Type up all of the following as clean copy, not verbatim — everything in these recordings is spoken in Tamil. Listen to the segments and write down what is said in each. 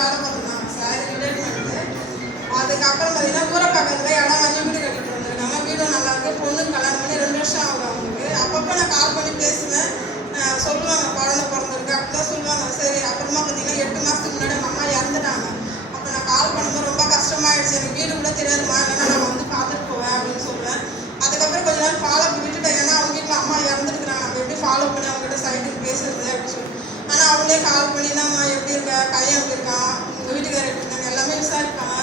வேலை பார்த்துருந்தாங்க சார் ரிலேட் பண்ணுது. அதுக்கப்புறம் பார்த்தீங்கன்னா ஊரப்பாக்கத்தில் இடம் வாங்கி வீடு கட்டிட்டு வந்திருக்காங்க. வீடும் நல்லா இருக்குது. பொண்ணுக்கு கல்யாணம் பண்ணி 2 வருஷம் ஆகுது அவங்களுக்கு. அப்பப்போ நான் கால் பண்ணி பேசுவேன். சொல்லுவாங்க குழந்தை பிறந்திருக்கு அப்படிதான் சொல்லுவாங்க. சரி அப்புறமா பார்த்தீங்கன்னா 8 மாதத்துக்கு முன்னாடி அவங்க அம்மா இறந்துட்டாங்க. அப்போ நான் கால் பண்ணும்போது ரொம்ப கஷ்டமாயிடுச்சு. எனக்கு வீடு கூட தெரியாதுமா, இல்லைன்னா நான் வந்து பார்த்துட்டு போவேன் அப்படின்னு சொல்லுவேன். அதுக்கப்புறம் கொஞ்ச நாள் ஃபாலோ விட்டுட்டேன். ஏன்னா அவங்க வீட்டில் அம்மா இறந்துருக்குறாங்க, நம்ம எப்படி ஃபாலோ பண்ணி அவங்ககிட்ட சைட்டுக்கு பேசுறது அப்படின்னு சொல்லி. ஆனால் அவங்களே கால் பண்ணி தான்மா எப்படி இருக்கா, பையன் எப்படி இருக்கான், உங்கள் வீட்டுக்காரர் எப்படி இருக்காங்க எல்லாமே விசாரிப்பாங்க.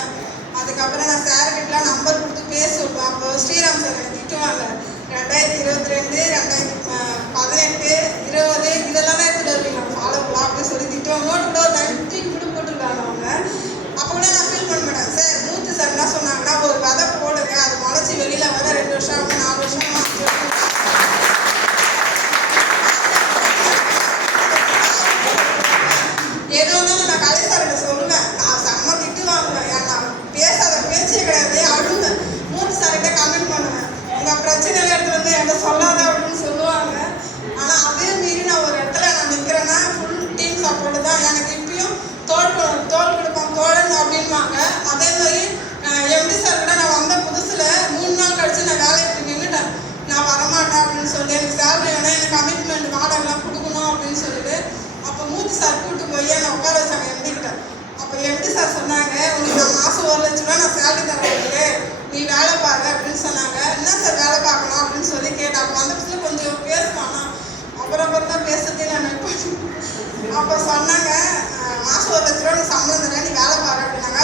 அதுக்கப்புறம் நான் சார்கிட்டலாம் நம்பர் கொடுத்து பேச வைப்பேன். அப்போ ஸ்ரீராம் சார் எனக்கு திட்டுவாங்க. 2022, 2018, 20 இதெல்லாம் தான் எடுத்துகிட்டு வருவீங்க ஃபாலோ பண்ணலாம் அப்படின்னு சொல்லி திட்டுவாங்க. நோட்டு கூட ஒரு நன்றி கூட போட்டுருக்காங்க அவங்க. அப்போ கூட நான் ஃபீல் பண்ண மாட்டேன். சார் மூத்து சார் என்ன சொன்னாங்கன்னா, ஒரு விதை போடுங்க, அது முளைச்சி வெளியில் வர 2 வருஷம் ஆகும், 4 வருஷம் ஆகும். ஏதோ இருந்தாலும் நான் கலை சார்கிட்ட சொல்லுவேன். நான் செம்ம திட்டு வாங்குவேன். நான் பேசாத பேச்சே கிடையாது, அழுவேன். மூத்து சார்கிட்ட கமெண்ட் பண்ணுவேன். உங்கள் பிரச்சனையில இடத்துல வந்து என்கிட்ட சொல்லாத அப்படின்னு சொல்லுவாங்க. ஆனால் அதே மீறி நான் ஒரு இடத்துல நான் நிற்கிறேன்னா ஃபுல் டீம் சப்போர்ட்டு தான். எனக்கு இப்பயும் தோல் கொடுப்பான் தோழன் அப்படின்வாங்க. அதே மாதிரி எம்டி சார் கூட நான் வந்த புதுசில் 3 நாள் கழிச்சு நான் வேலையை விட்டு நின்றுட்டேன். நான் வரமாட்டேன் அப்படின்னு சொல்லி, எனக்கு சேலரி வேணா, எனக்கு கமிட்மெண்ட் வாடகைலாம் கொடுக்கணும் அப்படின்னு சொல்லிட்டு. அப்போ மூத்தி சார் கூப்பிட்டு போய் என்னை உட்கார வச்சாங்க எம்டி கிட்ட. அப்போ எம்டி சார் சொன்னாங்க, உனக்கு நான் மாதம் 1 லட்ச ரூபா நான் சேலரி தரேன், நீ வேலை பாரு அப்படின்னு சொன்னாங்க. என்ன சார் வேலை பார்க்கணும் அப்படின்னு சொல்லி கேட்டேன். அப்போ அந்த பசங்க கொஞ்சம் பேசுவானா, அப்புறம் தான் பேசுறதே நான் நினைப்பேன். அப்போ சொன்னாங்க, மாதம் 1 லட்ச ரூபா நீ சம்பளம் தரேன், நீ வேலை பாரு அப்படின்னாங்க.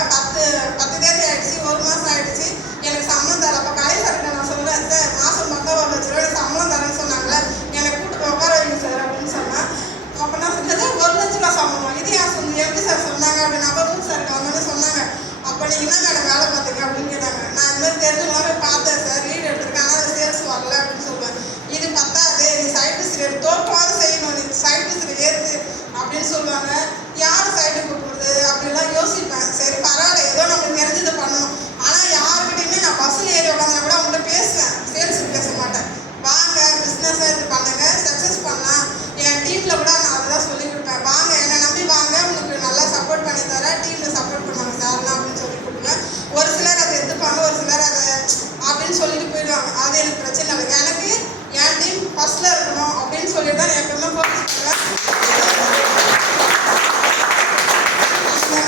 10 தேதி ஆகிடுச்சு, 1 மாதம் ஆகிடுச்சு, எனக்கு சம்பளம் தரேன். அப்போ கலை சார்கிட்ட நான் சொல்லுவேன், சார் மாதம் மட்டும் 1 லட்ச ரூபா சம்பளம் தரேன்னு சொன்னாங்களே, எனக்கு கூப்பிட்டு உட்கார வைங்க சார் அப்படின்னு சொன்னேன். அப்போ நான் சொன்னது 1 லட்ச ரூபா சம்பளம், இது ஏன் சொன்னீங்க, எப்படி சார் சொன்னாங்க அப்படின்னு. அப்போ மூணு சாருக்கு வந்தோன்னு சொன்னாங்க. அப்போ நீங்கள் என்ன மேடம் வேலை பார்த்துங்க அப்படின்னு கேட்டாங்க. நான் இந்த மாதிரி தெரிஞ்சவங்களாம் பார்த்தேன் சார், லீட் எடுத்திருக்கேன், ஆனால் சேல்ஸ் வரல அப்படின்னு சொல்லுவேன். இது பத்தாது, நீ சைட் விசிட் தோற்கவாது செய்யணும், நீ சைட் விசிட் ஏற்று அப்படின்னு சொல்லுவாங்க. யார் சைட்டு கூப்பிடுறது அப்படிலாம் யோசிப்பேன். சரி பரவாயில்ல, ஏதோ நம்மளுக்கு தெரிஞ்சதை பண்ணணும். ஆனால் யாருக்கிட்டையுமே நான் பஸ்ஸில் ஏறி உட்காந்தா கூட அவங்கள்ட்ட பேசுவேன், சேல்ஸுக்கு பேச மாட்டேன். வாங்க பிஸ்னஸாக இது பண்ணுங்க, சக்ஸஸ் பண்ணலாம். என் டீமில் கூட நான் அதெல்லாம் சொல்லி கொடுப்பேன். வாங்க என்னை நம்பி வாங்க, உங்களுக்கு நல்லா சப்போர்ட் பண்ணி தரேன், டீமில் சப்போர்ட் பண்ணுவாங்க சார்லாம் அப்படின்னு சொல்லி கொடுப்பேன். ஒரு சிலர் அதை எடுத்துப்பாங்க, ஒரு சிலர் அதை அப்படின்னு சொல்லிட்டு போயிடுவாங்க. அது எனக்கு பிரச்சனை இல்லை. எனக்கு என் டீம் ஃபர்ஸ்ட்ல இருக்கணும் அப்படின்னு சொல்லிட்டு தான் எப்பவுமே ஃபோக்கஸ் பண்ணுவேன்.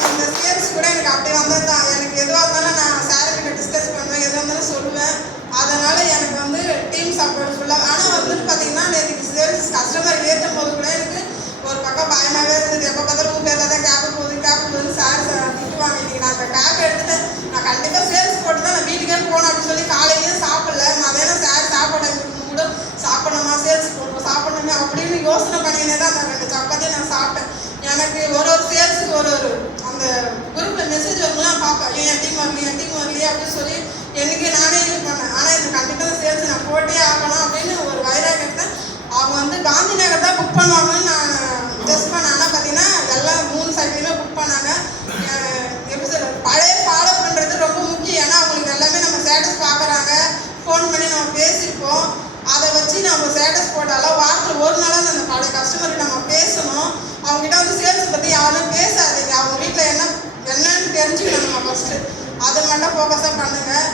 இந்த சேல்ஸ் கூட எனக்கு அப்படியே வந்தது தான். எனக்கு எதுவாக இருந்தாலும் நான் சார்கிட்ட டிஸ்கஸ் பண்ணுவேன், எதுவாக இருந்தாலும் சொல்லுவேன். அதனால எனக்கு வந்து டீம் சப்போர்ட் ஃபுல்லாக. ஆனால் வந்துட்டு பார்த்தீங்கன்னா எனக்கு சேல்ஸ் கஸ்டமர் ஏற்றும் போது கூட எனக்கு ஒரு பக்கம் பயமாகவே இருந்தது. எப்போ பார்த்தாலும் உங்கள் பேரில் தான் கேப் போகுது சார் திட்டுவாங்க. இன்றைக்கி நான் அந்த கேப் எடுத்துட்டேன், நான் கண்டிப்பாக சேல்ஸ் போட்டு தான் நான் வீட்டுக்கே போகணும் அப்படின்னு சொல்லி காலையிலேயே சாப்பிடல. மதியானம் சார் சாப்பாடு கூட சாப்பிடணுமா, சேல்ஸ் போடுவோம் சாப்பிடணுமே அப்படின்னு யோசனை பண்ணினே தான் அந்த 2 சப்பாத்தியை நான் சாப்பிட்டேன். எனக்கு ஒரு சேல்ஸுக்கு ஒரு அந்த குரூப்பில் மெசேஜ் வரலாம் பார்ப்பேன், என் டீம் வரலையே அப்படின்னு சொல்லி எனக்கு நானே இது பண்ணேன். ஆனால் இது கண்டிப்பாக சேல்ஸ் நான் போட்டே ஆகணும் அப்படின்னு ஒரு வைராகத்தை. அவங்க வந்து காந்தி நகர் தான் புக் பண்ணுவாங்கன்னு நான் டெஸ்ட் பண்ணேன். ஆனால் பார்த்தீங்கன்னா எல்லாம் 3 சைட்லையுமே புக் பண்ணாங்க. எப்படி சொல்கிறது, பழைய ஃபாலோ பண்ணுறது ரொம்ப முக்கியம். ஏன்னா அவங்களுக்கு எல்லாமே நம்ம ஸ்டேட்டஸ் பார்க்குறாங்க, ஃபோன் பண்ணி நம்ம பேசியிருப்போம். அதை வச்சு நம்ம ஸ்டேட்டஸ் போட்டாலும் வாரத்தில் ஒரு நாளாக அந்த பழைய கஸ்டமருக்கு நம்ம பேசணும். அவங்ககிட்ட வந்து சேல்ஸ் பற்றி யாரும் பேசாதீங்க, அவங்க வீட்டில் என்னன்னு தெரிஞ்சுக்கணும் நம்ம ஃபஸ்ட்டு. அதை மட்டும் ஃபோக்கஸாக பண்ணுங்கள்.